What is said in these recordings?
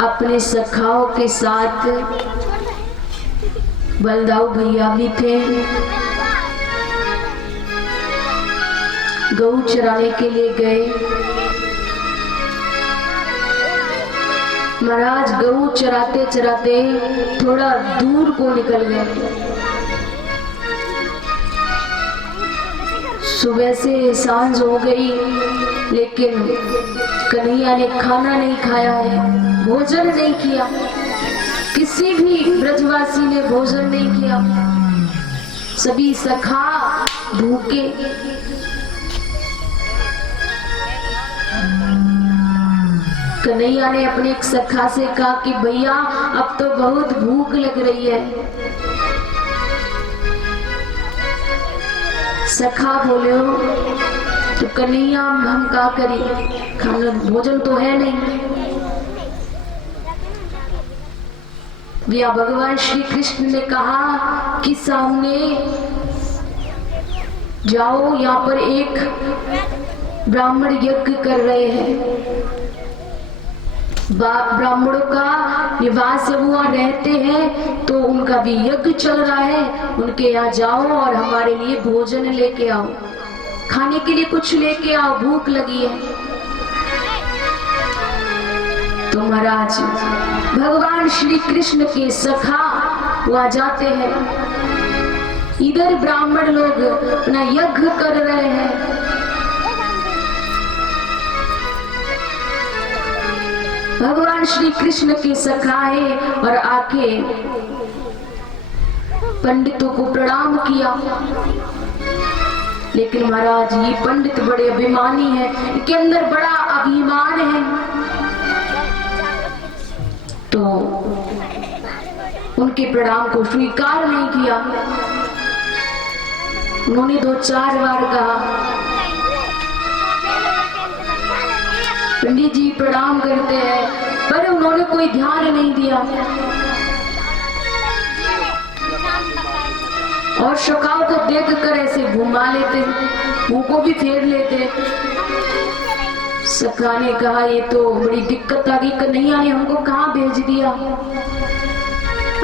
अपने सखाओं के साथ बलदाऊ भैया भी थे। गऊ चराने के लिए गए। महाराज गऊ चराते चराते थोड़ा दूर को निकल गए। सुबह से सांझ हो गई, लेकिन कन्हैया ने खाना नहीं खाया है, भोजन नहीं किया। किसी भी ब्रजवासी ने भोजन नहीं किया। सभी सखा भूखे। कन्हैया ने अपने एक सखा से कहा कि भैया अब तो बहुत भूख लग रही है। सखा बोले हो तो कन्हैया हम क्या करें, खाना भोजन तो है नहीं। भैया भगवान श्री कृष्ण ने कहा कि सामने जाओ, यहाँ पर एक ब्राह्मण यज्ञ कर रहे हैं। ब्राह्मणों का निवास जब वहाँ रहते हैं तो उनका भी यज्ञ चल रहा है। उनके यहाँ जाओ और हमारे लिए भोजन लेके आओ, खाने के लिए कुछ लेके आओ, भूख लगी है। तो महाराज भगवान श्री कृष्ण के सखा वहाँ जाते हैं। इधर ब्राह्मण लोग अपना यज्ञ कर रहे हैं। भगवान श्री कृष्ण के सखा है और आके पंडितों को प्रणाम किया। लेकिन महाराज ये पंडित बड़े अभिमानी हैं, इनके अंदर बड़ा अभिमान है। तो उनके प्रणाम को स्वीकार नहीं किया। उन्होंने 2-4 बार कहा, पंडित जी प्रणाम करते हैं, पर उन्होंने कोई ध्यान नहीं दिया और शकाओं को देखकर ऐसे घुमा लेते, मुंह को भी फेर लेते। सखा ने कहा ये तो बड़ी दिक्कत आ गई, कन्हैया ने हमको कहाँ भेज दिया।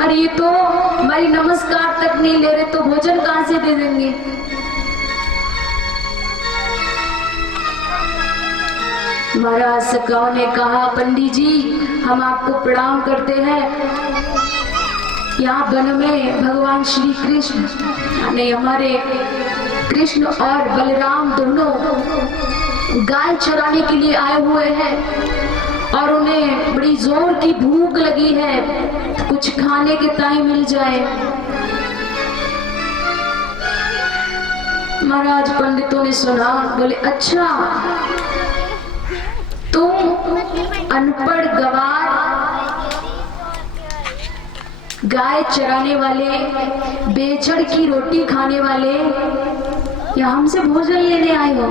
अरे ये तो हमारी नमस्कार तक नहीं ले रहे, तो भोजन कहाँ से दे देंगे। महाराज सखाओं ने कहा पंडित जी हम आपको प्रणाम करते हैं। यहाँ वन में भगवान श्री कृष्ण ने, हमारे कृष्ण और बलराम दोनों गाय चराने के लिए आए हुए हैं और उन्हें बड़ी जोर की भूख लगी है, कुछ खाने के टाइम मिल जाए। महाराज पंडितों ने सुना, बोले अच्छा तुम अनपढ़ गवार गाय चराने वाले, बेचड़ की रोटी खाने वाले, या हमसे भोजन लेने आए हो।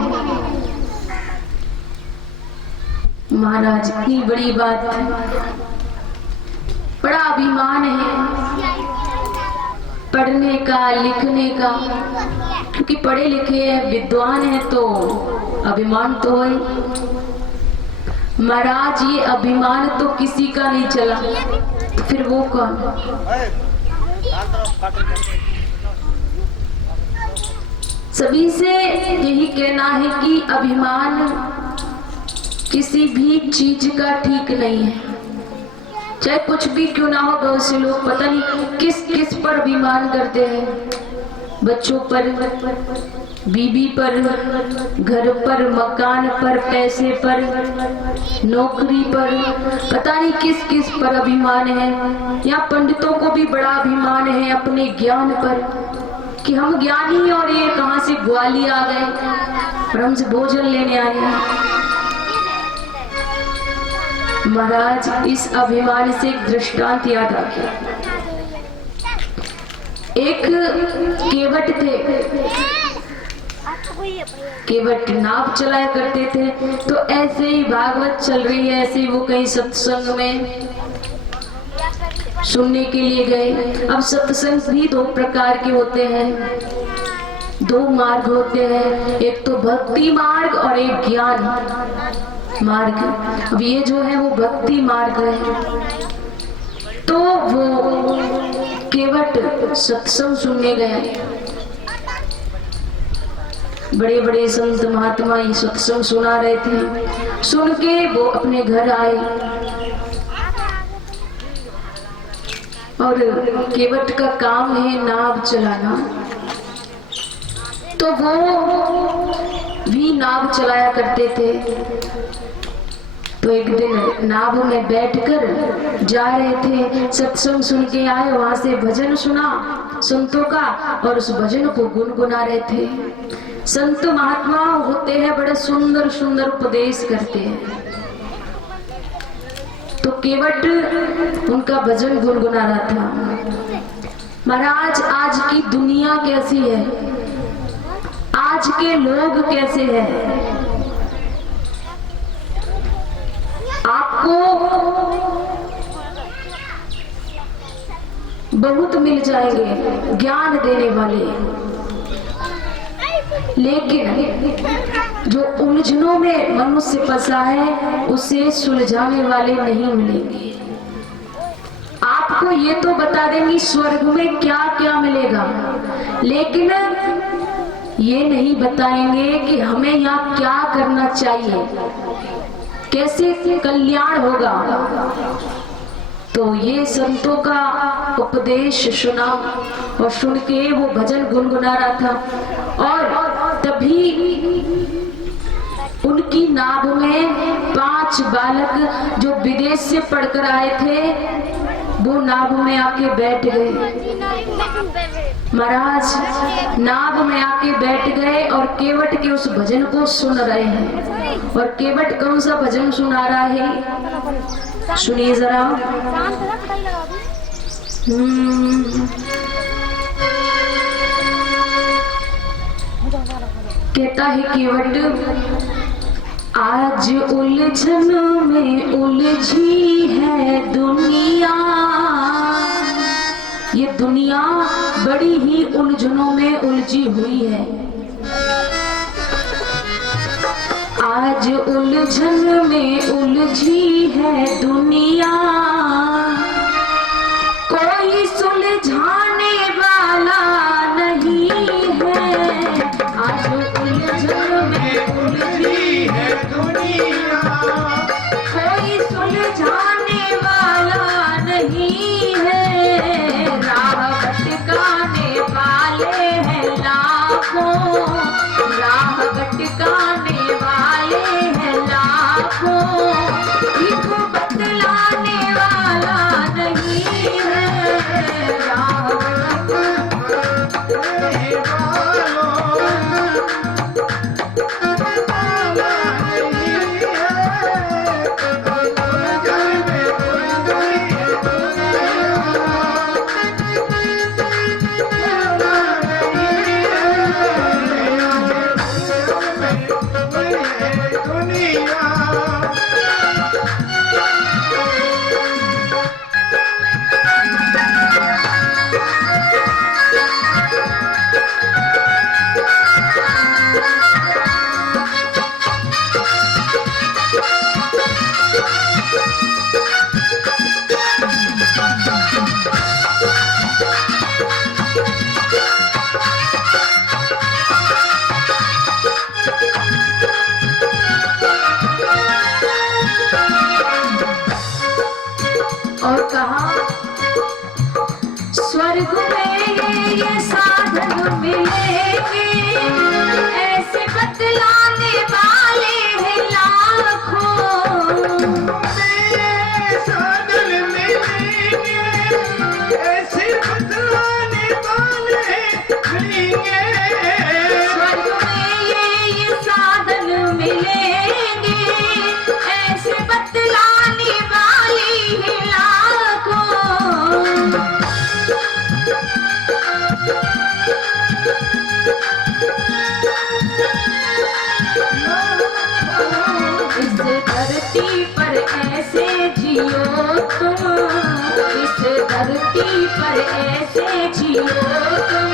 महाराज इतनी बड़ी बात, बड़ा अभिमान है पढ़ने का, लिखने का, क्योंकि पढ़े लिखे हैं, विद्वान है तो अभिमान तो है। महाराज ये अभिमान तो किसी का नहीं चला, तो फिर वो कौन। सभी से यही कहना है कि अभिमान किसी भी चीज का ठीक नहीं है, चाहे कुछ भी क्यों ना हो। बहुत से लोग पता नहीं किस किस पर अभिमान करते हैं, बच्चों पर, बीबी पर, घर पर, मकान पर, पैसे पर, नौकरी पर, पता नहीं किस किस पर अभिमान है। या पंडितों को भी बड़ा अभिमान है अपने ज्ञान पर कि हम ज्ञानी और ये कहां से ग्वाली आ गए और हमसे भोजन लेने आए हैं। महाराज इस अभिमान से एक दृष्टांत याद आ गया। एक केवट थे, केवट नाव चलाया करते थे। तो ऐसे ही भागवत चल रही है, ऐसे ही वो कहीं सत्संग में सुनने के लिए गए। अब सत्संग भी 2 प्रकार के होते हैं, 2 मार्ग होते हैं, एक तो भक्ति मार्ग और एक ज्ञान। मार्ग। अब ये जो है वो भक्ति मार्ग है, तो वो केवट सत्संग सुनने गए। बड़े बड़े संत महात्मा ये सत्संग सुना रहे थे, सुन के वो अपने घर आए और केवट का काम है नाव चलाना, तो वो भी नाव चलाया करते थे। तो एक दिन नाव में बैठकर जा रहे थे, सत्संग सुन के आए, वहां से भजन सुना संतों का और उस भजन को गुनगुना रहे थे। संत महात्मा होते हैं, बड़े सुंदर सुंदर उपदेश करते हैं। तो केवट उनका भजन गुनगुना रहा था। महाराज, आज की दुनिया कैसी है, आज के लोग कैसे हैं, आपको बहुत मिल जाएंगे ज्ञान देने वाले, लेकिन जो उलझनों में मनुष्य फंसा है उसे सुलझाने वाले नहीं मिलेंगे। आपको ये तो बता देंगी स्वर्ग में क्या क्या मिलेगा, लेकिन ये नहीं बताएंगे कि हमें यहाँ क्या करना चाहिए, कैसे कल्याण होगा। तो ये संतों का उपदेश सुना और सुन के वो भजन गुनगुना रहा था, और तभी उनकी नाव में 5 बालक जो विदेश से पढ़कर आए थे वो नाव में आके बैठ गए। महाराज नाव में आके बैठ गए और केवट के उस भजन को सुन रहे हैं। और केवट कौन सा भजन सुना रहा है, सुनिए जरा। कहता है केवट, आज उलझन में उलझी है दुनिया, ये दुनिया बड़ी ही उलझनों में उलझी हुई है। आज उलझन में उलझी है दुनिया, कोई सुलझाने वाला नहीं है। आज उलझन में उलझी है दुनिया, कोई सुलझाने वाला नहीं है। राह भटकाने वाले हैं लाखों, राह भटकाने वाले हैं लाखों, इनको बतलाने वाला नहीं है। राह भटकाने वालों और कहा, स्वर्ग में ये साधन मिलेंगे, ऐसे बतलाने वाले हैं लाखों। साधन मिलेंगे, ऐसे बतलाने वाले मिलेंगे। स्वर्ग में ये साधन मिलेंगे, ऐसे बतलाने वाले हैं लाखों। इस धरती पर ऐसे जियो तुम, इस धरती पर ऐसे जियो तुम,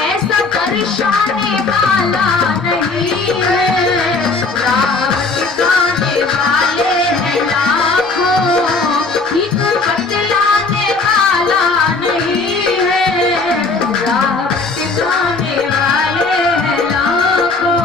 ऐसा दर्शाने वाला नहीं है। राह भटकाने ठीक बतलाने वाला नहीं है, राह बतलाने वाले हैं लाखों।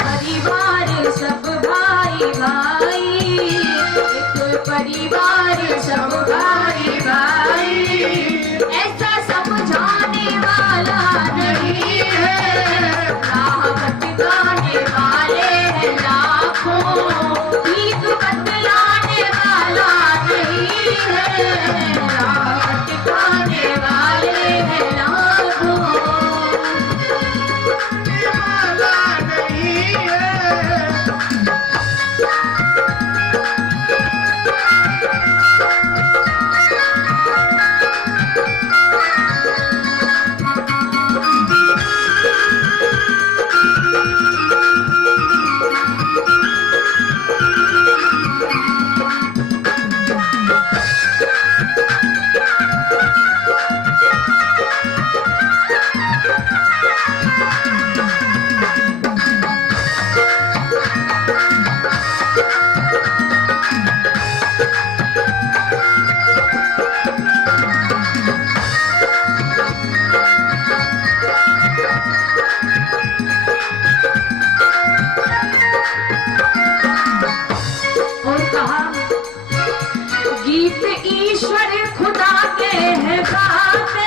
परिवार सब भाई भाई, एक परिवार सब भाई भाई, ऐसा समझाने वाला नहीं है, राह बतलाने वाले हैं लाखों। ठीक बतलाने वाला नहीं है, राह बतलाने वाले हैं लाखों। गीत ईश्वर खुदा के हैं गाते,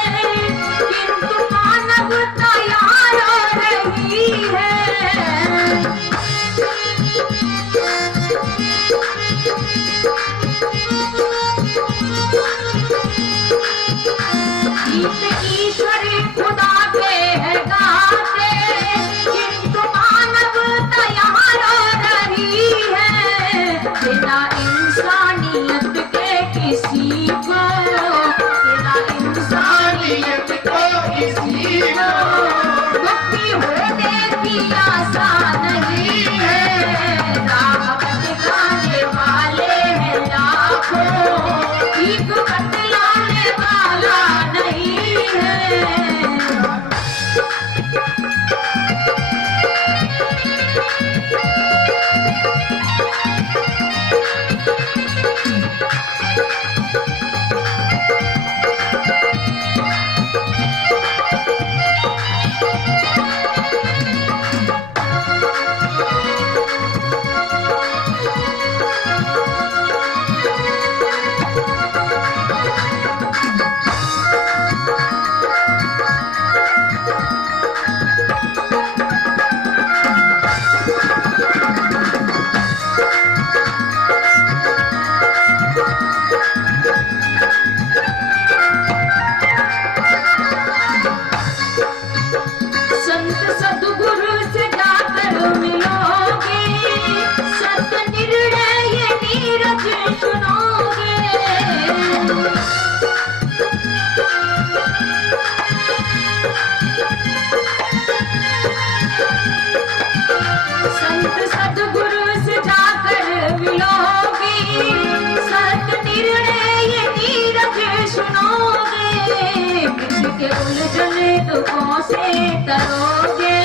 किंतु मानवता यार रही है। गीत ईश्वर खुदा के हैं गाते, किंतु मानवता यार रही है। बिना इंसानियत के किसी को, बिना इंसानियत को किसी को मुक्ति होने की आशा नहीं है, राह बतलाने वाले हैं लाखों। ठीक बतलाने वाला नहीं है। के उलझन दुखों से तरोगे,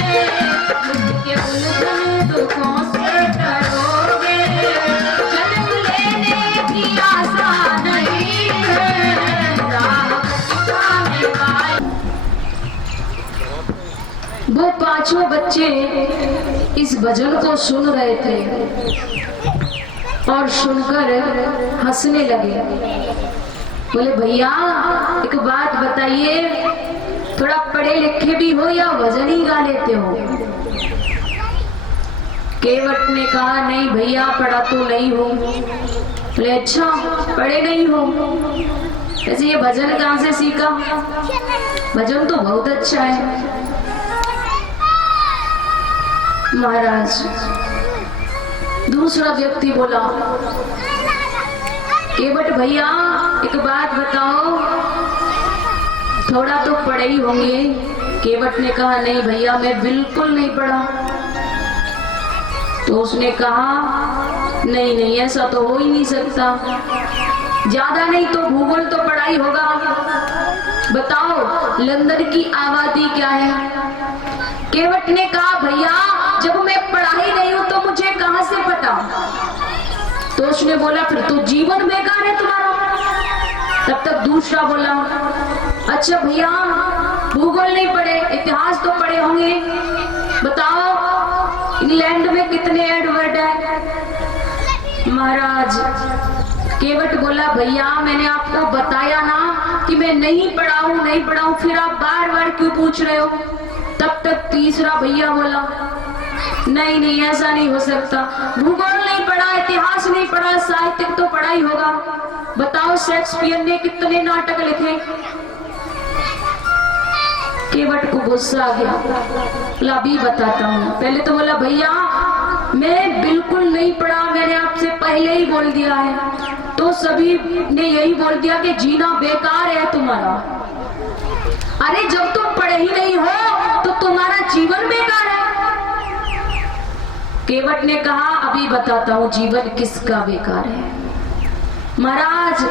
के उलझन दुखों से तरोगे। जन्म लेने पांचों बच्चे इस भजन को सुन रहे थे और सुनकर हंसने लगे। बोले भैया एक बात बताइए, थोड़ा पढ़े लिखे भी हो या भजन ही गा लेते हो? केवट ने कहा नहीं भैया पढ़ा तो नहीं हो। बोले अच्छा पढ़े नहीं हो, ऐसे ये भजन कहाँ से सीखा? भजन तो बहुत अच्छा है। महाराज दूसरा व्यक्ति बोला केवट भैया एक बात बताओ, थोड़ा तो पढ़े ही होंगे। केवट ने कहा नहीं भैया मैं बिल्कुल नहीं पढ़ा। तो उसने कहा नहीं नहीं ऐसा तो हो ही नहीं सकता, ज्यादा नहीं तो भूगोल तो पढ़ाई होगा। बताओ लंदन की आबादी क्या है? केवट ने कहा भैया जब मैं पढ़ाई नहीं हूं तो मुझे कहां से पता? तो उसने बोला फिर तो जीवन बेकार है तुम्हारा। तब तक दूसरा बोला अच्छा भैया भूगोल नहीं पढ़े, इतिहास तो पढ़े होंगे, बताओ इंग्लैंड में कितने एडवर्ड है? महाराज केवट बोला भैया मैंने आपको बताया ना कि मैं नहीं पढ़ा हूं, फिर आप बार बार क्यों पूछ रहे हो? तब तक तीसरा भैया बोला नहीं नहीं ऐसा नहीं हो सकता, भूगोल नहीं पढ़ा, इतिहास नहीं पढ़ा, साहित्य तो पढ़ा ही होगा। बताओ शेक्सपियर ने कितने नाटक लिखे? केवट को गुस्सा आ गया, अभी बताता हूँ। पहले तो बोला भैया मैं बिल्कुल नहीं पढ़ा, मैंने आपसे पहले ही बोल दिया है। तो सभी ने यही बोल दिया कि जीना बेकार है तुम्हारा। अरे जब तुम पढ़े ही नहीं हो तो तुम्हारा जीवन बेकार है। केवट ने कहा अभी बताता हूँ जीवन किसका बेकार है। महाराज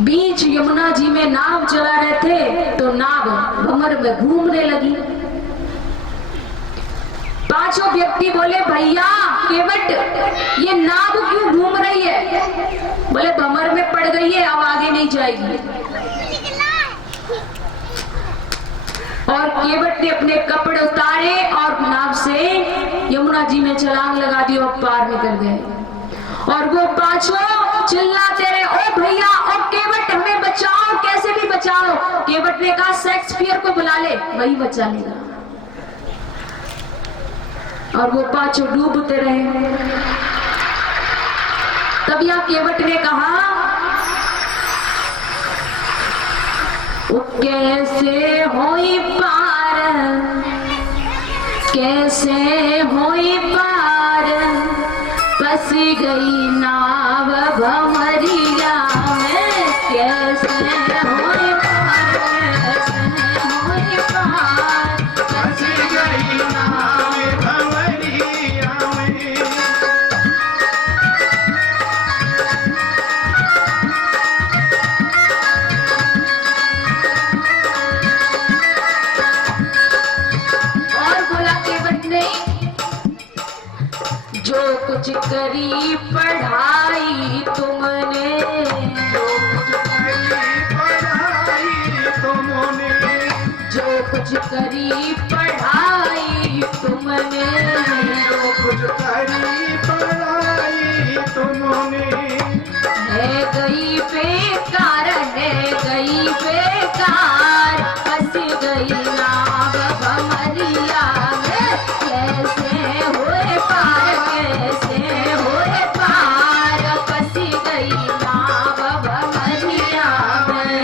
बीच यमुना जी में नाव चला रहे थे तो नाव भंवर में घूमने लगी। पांचों व्यक्ति बोले भैया केवट ये नाव क्यों घूम रही है? बोले भंवर में पड़ गई है, अब आगे नहीं जाएगी। और केवट ने अपने कपड़े उतारे और नाव से यमुना जी में छलांग लगा दी और पार निकल गए। और वो पांचों चिल्लाते रहे ओ भैया ओ केवट हमें बचाओ, कैसे भी बचाओ। केवट ने कहा शेक्सपियर को बुला ले, वही बचा लेगा। और वो पांचों डूबते रहे। तब यहाँ केवट ने कहा कैसे होई पार, कैसे होई पार, फंस गई नाव भंवरिया में। कैसे होई पार, कैसे होई पार, फंस गई नाव भंवरिया में। जो कुछ करी पढ़ाई तुमने, जो कुछ करी पढ़ाई तुमने, जो कुछ करी पढ़ाई तुमने, जो कुछ करी पढ़ाई तुमने, है गई बेकार, है गई बेकार, फंस गई नाव भंवरिया में। कैसे होए पार, कैसे होए पार, फंस गई नाव भंवरिया में।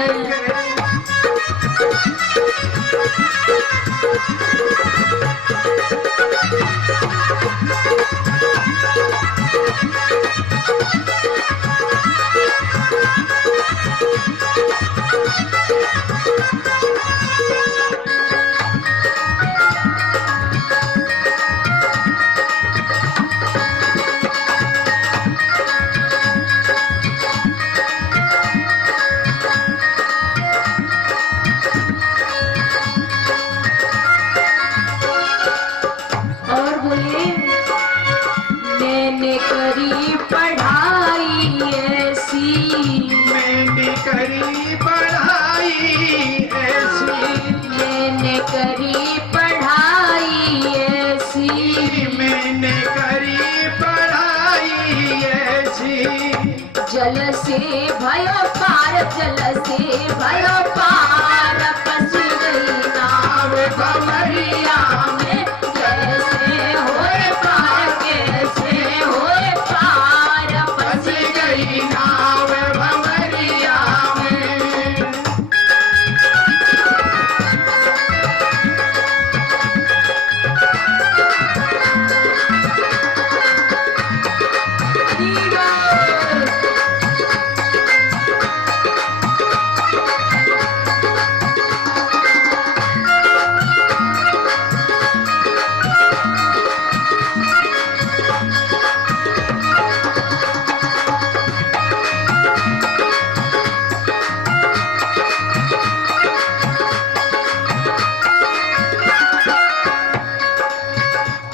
जल से भयो पार, जल से भयो पार, फंस गई नाव भंवरिया में, कैसे होए पार, कैसे होए पार, फंस गई नाव भंवरिया में।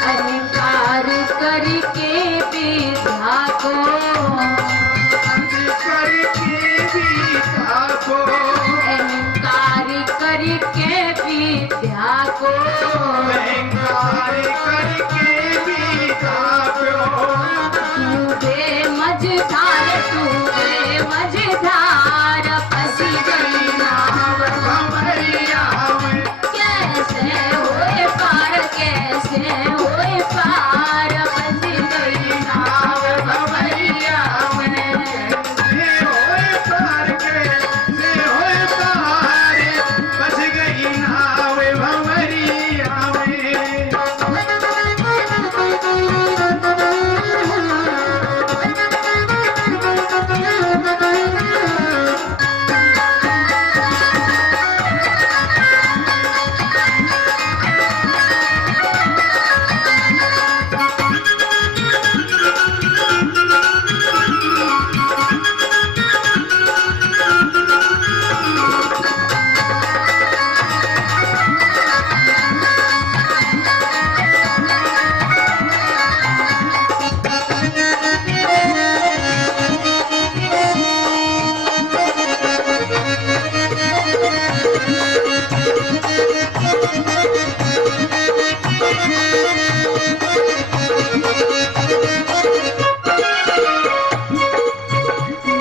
अहंकार करके विद्या को, अहंकार करके विद्या को, तूबे मझधार, तूबे मझधार, फंस गई नाव भंवरिया में, कैसे होए पार, कैसे होए पार, फंस गई नाव भंवरिया में।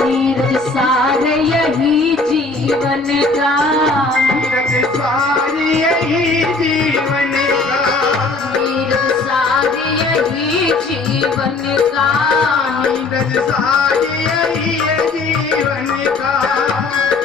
नीरज सार यही जीवन का, नीरज सार यही जीवन का, नीरज सार यही जीवन का, नीरज सार यही जीवन का।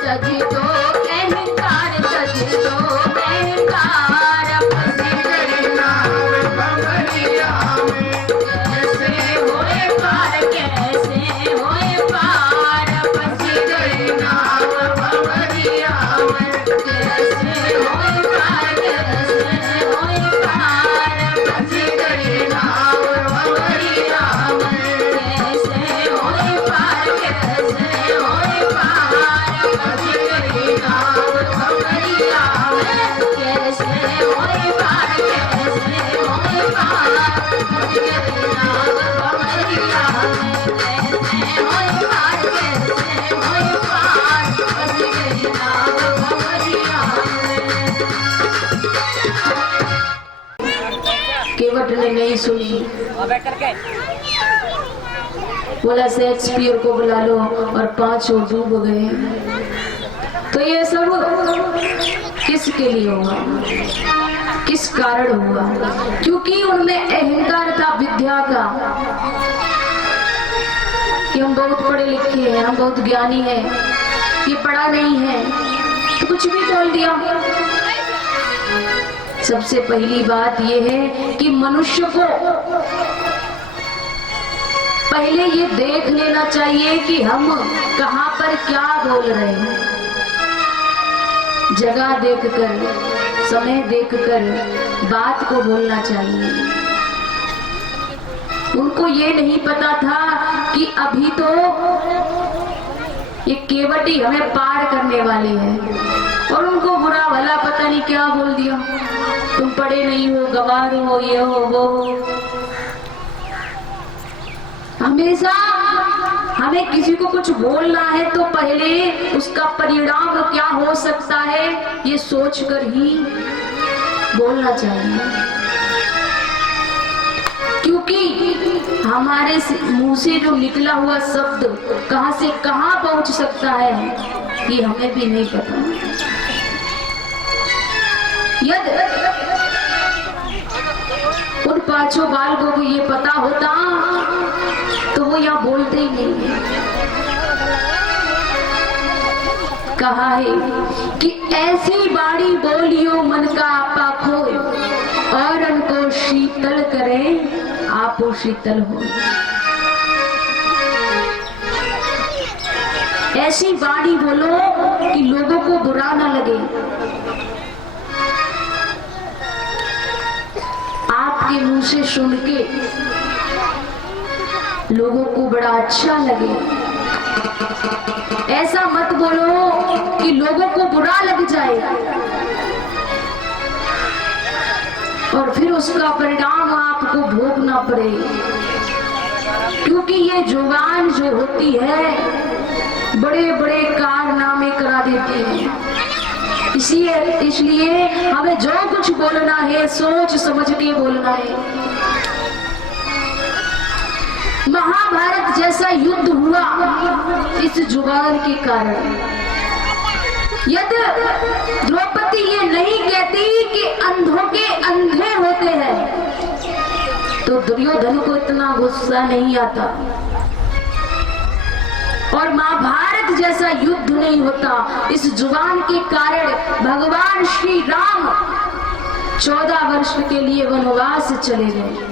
तज तो अहंकार, तज तो अहंकार, फंस गई नाव भंवरिया में, कैसे होए पार, कैसे होए पार, फंस गई नाव भंवरिया में, कैसे होए पार, कैसे होए पार, फंस गई नाव भंवरिया में, कैसे होए पार, कैसे होए पार, फंस गई नाव भंवरिया में, कैसे होए पार, कैसे होए पार, फंस गई नाव भंवरिया में, कैसे होए पार, कैसे होए पार, फंस गई नाव भंवरिया में। केवट ने नहीं सुनी, बोला शेक्सपियर को बुला लो, और पांचों डूब गए। तो ये सब किसके लिए हुआ, किस कारण हुआ? क्योंकि उनमें अहंकार था विद्या का, कि हम बहुत पढ़े लिखे हैं, हम बहुत ज्ञानी हैं, ये पढ़ा नहीं है, तो कुछ भी बोल दिया। सबसे पहली बात यह है कि मनुष्य को पहले ये देख लेना चाहिए कि हम कहां पर क्या बोल रहे हैं। जगह देखकर, समय देखकर बात को बोलना चाहिए। उनको ये नहीं पता था कि अभी तो ये केवटी हमें पार करने वाले हैं, और उनको बुरा भला पता नहीं क्या बोल दिया, तुम पढ़े नहीं हो, गंवार हो, ये हो वो हो। हमेशा हमें किसी को कुछ बोलना है तो पहले उसका परिणाम क्या हो सकता है ये सोचकर ही बोलना चाहिए, क्योंकि हमारे मुंह से जो निकला हुआ शब्द कहां से कहां पहुंच सकता है ये हमें भी नहीं पता। यदि उन पांचों बालकों को ये पता होता तो वो यहाँ बोलते ही नहीं। कहा है कि ऐसी बाड़ी बोलियो मन का आपा खोए और उनको शीतल करें आपो शीतल हो। ऐसी बाड़ी बोलो कि लोगों को बुरा ना लगे, आपके मुंह से सुन के लोगों को बड़ा अच्छा लगे। ऐसा मत बोलो कि लोगों को बुरा लग जाए और फिर उसका परिणाम आपको भोगना पड़े, क्योंकि ये जुबान जो होती है बड़े बड़े कारनामे करा देती है। इसलिए हमें जो कुछ बोलना है सोच समझ के बोलना है। महाभारत जैसा युद्ध हुआ इस जुबान के कारण। यदि द्रौपदी ये नहीं कहती कि अंधों के अंधे होते हैं तो दुर्योधन को इतना गुस्सा नहीं आता और महाभारत जैसा युद्ध नहीं होता। इस जुबान के कारण भगवान श्री राम 14 वर्ष के लिए वनवास चले गए।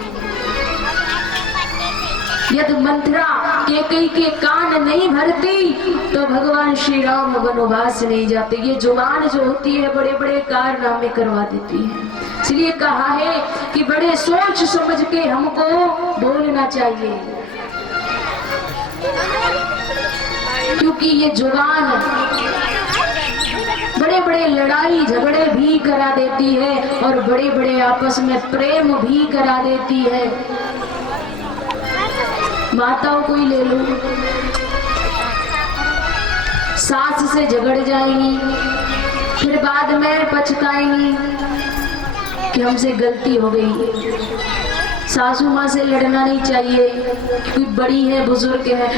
यदि मंथरा कैकेयी के कान नहीं भरती तो भगवान श्री राम वनवास नहीं जाते। ये जुबान जो होती है बड़े बड़े कारनामे करवा देती है। इसलिए कहा है कि बड़े सोच समझ के हमको बोलना चाहिए, क्योंकि ये जुबान बड़े बड़े लड़ाई झगड़े भी करा देती है और बड़े बड़े आपस में प्रेम भी करा देती है। माताओं को ही ले लो, सास से झगड़ जाएंगी फिर बाद में पछताएंगी कि हमसे गलती हो गई। सासू माँ से लड़ना नहीं चाहिए, कोई बड़ी है बुजुर्ग है,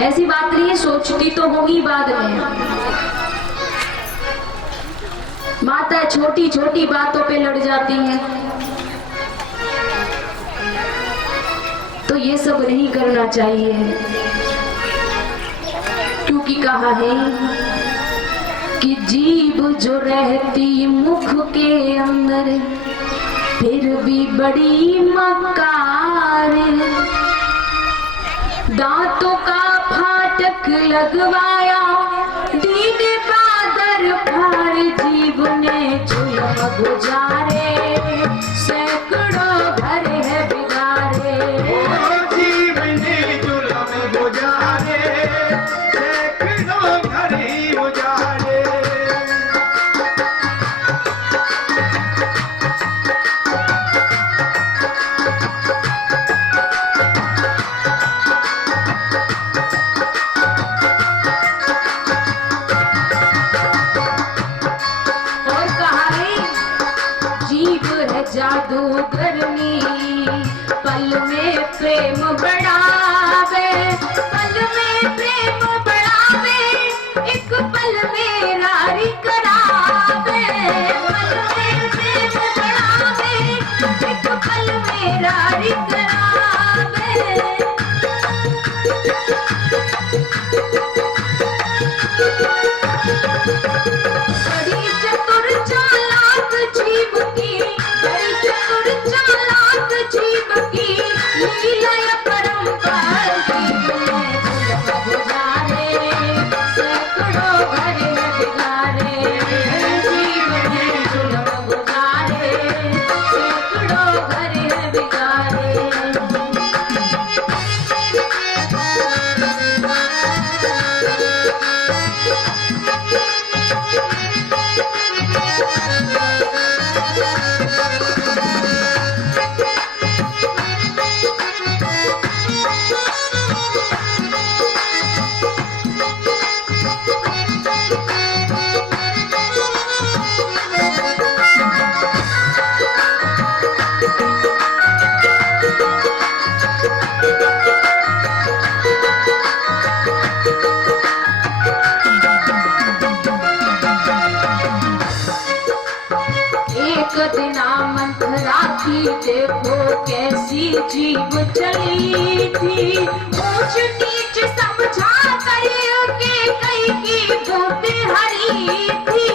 ऐसी बात नहीं है, सोचती तो होगी बाद में। माता छोटी छोटी बातों पे लड़ जाती हैं, तो ये सब नहीं करना चाहिए, क्योंकि कहा है कि जीभ जो रहती मुख के अंदर फिर भी बड़ी मकार, दांतों का फाटक लगवाया दीन बादर फार, जीभ ने जुल्म गुजारे सैकड़ों घर है बिगाड़े। जीव ने जुल्म गुजारे सैकड़ों घर ही उजाड़े। और कहा है जीभ है जादूगरनी, पल में प्रेम बढ़ावे, पल में प्रेम बढ़ावे, एक पल में रारी करावे, पल में प्रेम बढ़ावे, एक पल में रारी करावे। बड़ी चतुर चालाक जीभ की, बड़ी चतुर चालाक जीभ की, लीला परंपार, जीभ ने जुल्म गुजारे सैकड़ों घर है बिगाड़े, जीभ ने जुल्म गुजारे सैकड़ों घर है बिगाड़े। अभी देखो कैसी जीव चली थी, ऊंच नीच समझा करके कई की गोद हरी थी,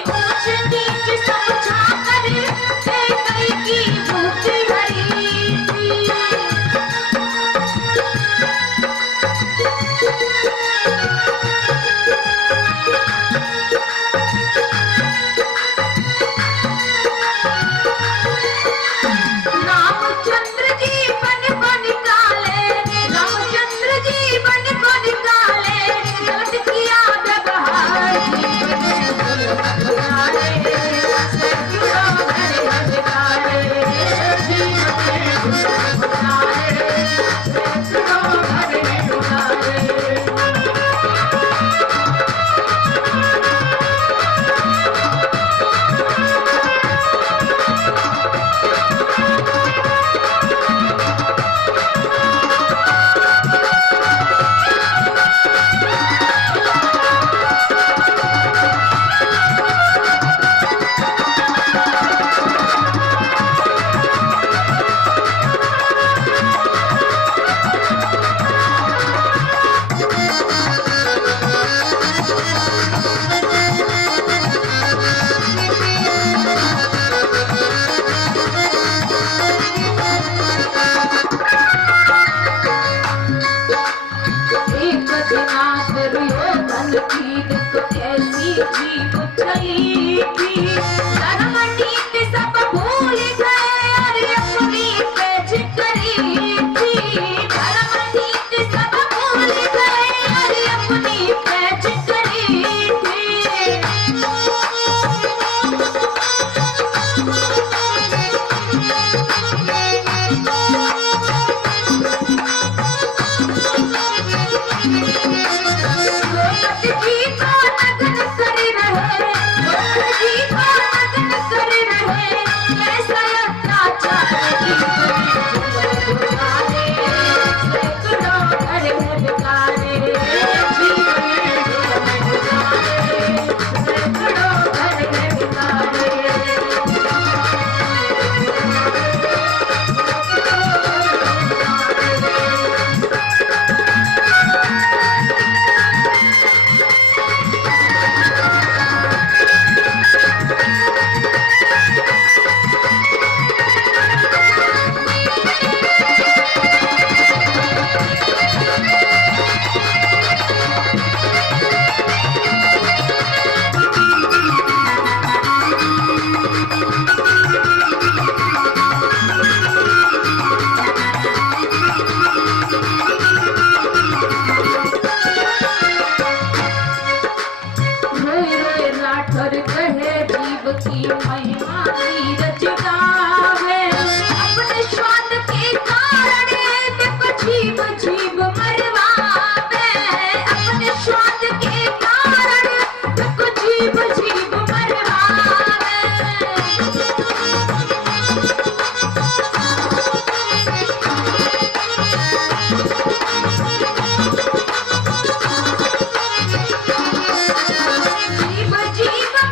ऊंच नीच समझा करके कई की गोद हरी थी। रामचंद्र जी बन बन काले, रामचंद्र जी बन बन काले, गलत किया व्यवहार जीव चली थी, धर्म नीति सब भूल गए और अपनी पेज करी थी, धर्म नीति सब भूल गए और अपनी पेज करी थी। राठौर कहे जीव की महिमा नीरज गावे, अपने स्वाद के कारण देखो जीव जीव मरवावे, अपने स्वाद के कारण देखो जीव जीव मरवावे। जीवन